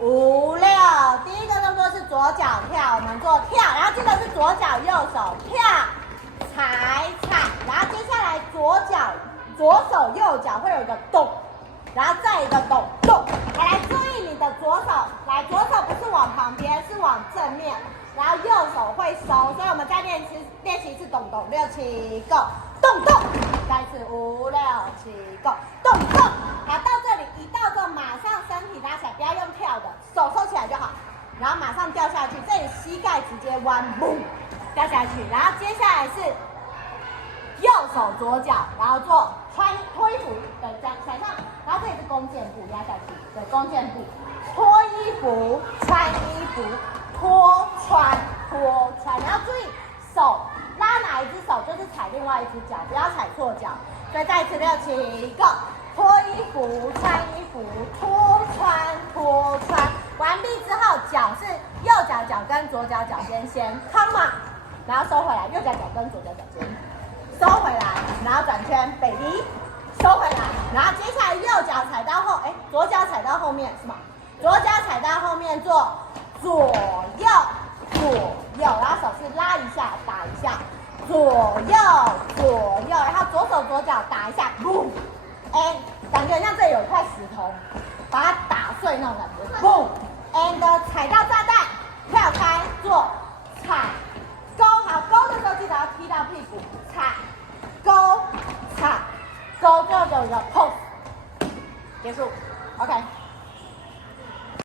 5、6。第一个动作是左脚跳，我们做跳，然后这个是左脚右手跳，踩，然后接下来左手右脚会有一个动，然后再一个动。来注意你的左手，左手不是往旁边，是往正面，然后右手会收，所以我们再练习一次动，6、7 ，Go， 动，再一次5、6、7 ，Go， 动。好，到这里一到这，马上身体拉起来，不要用跳的，手收起来就好，然后马上掉下去，这里膝盖直接弯，嘣，掉下去，然后接下来是右手左脚，然后做脱衣服，对，踩上，然后这里是弓箭步，压下去，对，弓箭步，脱衣服，穿衣服，脱穿，你要注意手拉哪一只手就是踩另外一只脚，不要踩错脚，所以再一次6、7 ，Go， 脱衣服，穿衣服，脱穿，完毕之后脚是右脚跟左脚先 ，Come on， 然后收回来，右脚跟左脚先。收回来，然后转圈 ，baby， 收回来，然后接下来右脚踩到后，左脚踩到后面是吗？左脚踩到后面做左右，然后手是拉一下，打一下，左右，然后左手左脚打一下 ，boom， 感觉像这里有一块石头，把它打碎那种感觉 ，boom，and 踩到炸弹，跳开做踩。好，勾的时候记得要踢到屁股，踩，勾，最后有一个 pose， 结束 ，OK。